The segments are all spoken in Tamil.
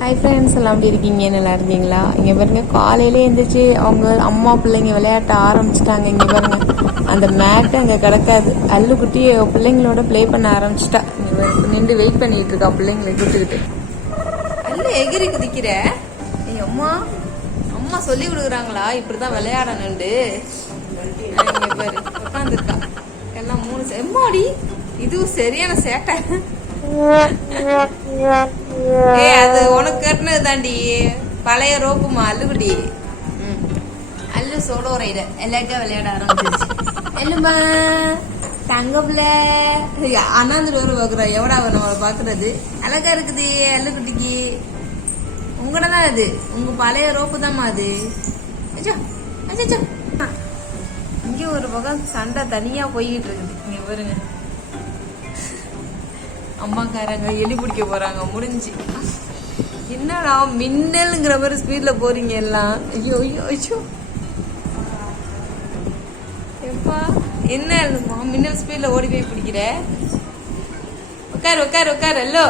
ஹாய் ஃப்ரெண்ட்ஸ் எல்லாம் எப்படி இருக்கீங்க? நல்லா இருந்தீங்களா? இங்கே பாருங்க காலையிலே எழுந்திரிச்சு அவங்க அம்மா பிள்ளைங்க விளையாட்ட ஆரம்பிச்சிட்டாங்க. இங்கே பாருங்க அந்த மேட்டு அங்கே கிடக்காது. அல்லுக்குட்டி பிள்ளைங்களோட ப்ளே பண்ண ஆரம்பிச்சிட்டா. நின்று வெயிட் பண்ணிட்டு இருக்கா பிள்ளைங்களை கூட்டுக்கிட்டு அல்ல எகிரி குதிக்கிற? நீ அம்மா. அம்மா சொல்லி கொடுக்குறாங்களா? இப்படிதான் விளையாடணுண்டு பாரு உட்காந்துருக்கா எல்லாம் மூணு செம்மாடி இதுவும் சரியான சேட்டை. ஏய் அது உனக்கு கட்டினது தாண்டி. பழைய ரோப்புமா அல்லுக்குட்டி ம். அல்லு சோலோ ரைடர் எல்லாருக்கும் விளையாட ஆரம்பிச்சிருச்சு. இல்லம்மா தங்க பிள்ளை அண்ணாந்து வர பாக்குறா. எவடா அவளை பாக்குறது? அழகா இருக்குது அல்லுக்குட்டிக்கு உங்களோட தான் அது? உங்க பழைய ரோப்பு தான்மா அது அச்சோ அச்சோ. இங்க ஒரு பக்கம் சண்டை தனியா போய்கிட்டு இருக்குது. இங்க பாருங்க. அம்மாக்காரங்க எலி பிடிக்க போறாங்க முடிஞ்சு. என்னடா மின்னலுங்கிற மாதிரி ஸ்பீட்ல போறீங்க எல்லாம். ஐயோ ஐயோ ஐயோ. எப்பா? என்ன மின்னல் ஸ்பீட்ல ஓடி போய் பிடிக்கிற? உட்காரு உட்காரு உட்காரு ஹலோ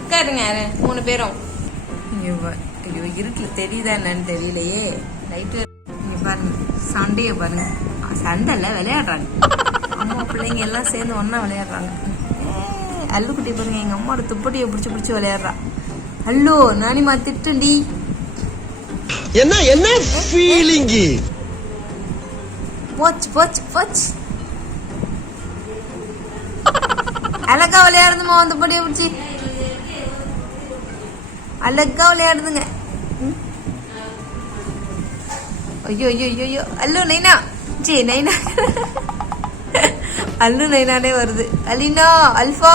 உட்காருங்க மூணு பேரும். ஐயோ இருட்டுல தெரியுதா என்னன்னு தெரியலையே. லைட்டு இங்க பாருங்க சண்டைய பாருங்க. சண்டை இல்ல விளையாடுறாங்க. அம்மா பிள்ளைங்க எல்லாம் சேர்ந்து ஒண்ணா விளையாடுறாங்க. அல்லுக்குட்டி பாருங்க எங்க அம்மாவோட துப்பட்டியை பிடிச்சு பிடிச்சு விளையாடுறா. அல்லோ நானிமா திட்டுண்டி என்ன என்ன ஃபீலிங்கு போச்சு போச்சு போச்சு. அழகா விளையாடுதுமா அந்த படியை பிடிச்சி. அழகா விளையாடுதுங்க. ஐயோ ஐயோ ஐயோ. அல்லு நைனா. ஜி நைனா. அல்லு நைனானே வருது. அலினா அல்ஃபா.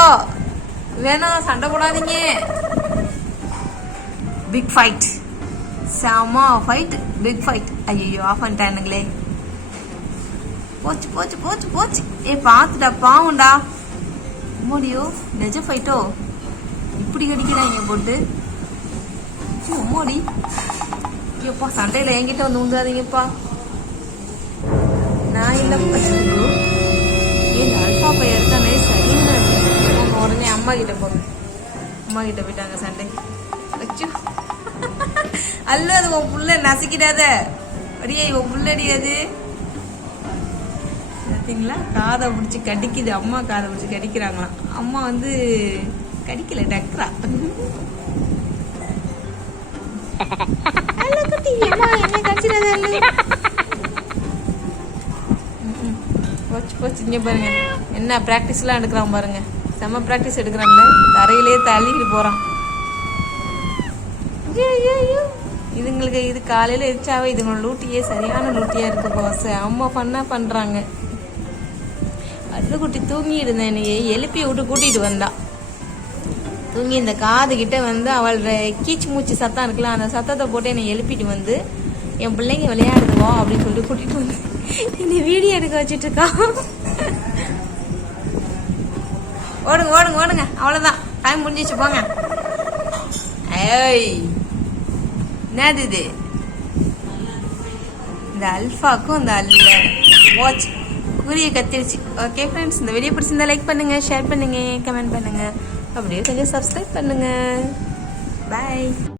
வேணாம் சண்டை போடாதீங்க. பிக் ஃபைட் செம ஃபைட் பிக் ஃபைட் ஐயோ ஆஃப் பண்ணிட்டானுங்களே. போச்சு போச்சு போச்சு போச்சு. ஏ பார்த்துடா பாவுண்டா அம்மாடியோ நிஜ ஃபைட்டோ இப்படி கடிக்கிறாங்க போட்டு. ஐயோ, ஐயோப்பா சண்டையில் என்கிட்ட வந்து உண்டாதீங்கப்பா நான் இல்லைப்பா. பையன் இருக்கானே சரின்னு உடனே அம்மா கிட்ட போங்க. அம்மா கிட்ட போயிட்டாங்க சண்டைக்கு அச்சோ. அல்ல அது உன் புள்ள நசுக்கிடாத. அடியே உன் புள்ளடி அது. பார்த்தீங்களா காதை பிடிச்சி கடிக்குது. அம்மா காதை பிடிச்சி கடிக்கிறாங்களாம். அம்மா வந்து கடிக்கல அல்ல குட்டி, அம்மா, என்னை கடிச்சிடாத அல்லு. ம்ம். போச்சு போச்சு. இங்கே பாருங்க. என்ன ப்ராக்டிஸ்லாம் எடுக்கிறான் பாருங்க. செம்ம ப்ராக்டிஸ் எடுக்கிறான்ல. தரையிலே தள்ளிக்கிட்டு போகிறான் இதுங்களுக்கு இது காலையில் எரிச்சாவே இதுங்களோட லூட்டியே சரியான லூட்டியாக இருக்கு பாஸ் அம்மா பண்ணால் பண்ணுறாங்க குட்டி தூங்கி இருந்தேன் என்னையே. எழுப்பி விட்டு கூட்டிகிட்டு வந்தான் தூங்கி இந்த காதுகிட்ட வந்து அவளோட கீச்சு மூச்சு சத்தம் இருக்குல்ல அந்த சத்தத்தை போட்டு என்னை எழுப்பிட்டு வந்து என் பிள்ளைங்க விளையாடுதுவா அப்படின்னு சொல்லிட்டு கூட்டிட்டு வந்து என்னை வீடியோ எடுக்க வச்சிட்டு ஓடுங்க ஓடுங்க ஓடுங்க. அவ்வளவுதான். டைம் முடிஞ்சிச்சு போங்க. ஏய் என்னது இது? இந்த அல்ஃபாக்கும் இந்த அல்ல. வாட்ச் குறிய கத்திருச்சு. ஓகே ஃப்ரெண்ட்ஸ் இந்த வீடியோ பிடிச்சிருந்தா லைக் பண்ணுங்க ஷேர் பண்ணுங்க கமெண்ட் பண்ணுங்க. அப்படியே கொஞ்சம் சப்ஸ்கிரைப் பண்ணுங்க. பாய்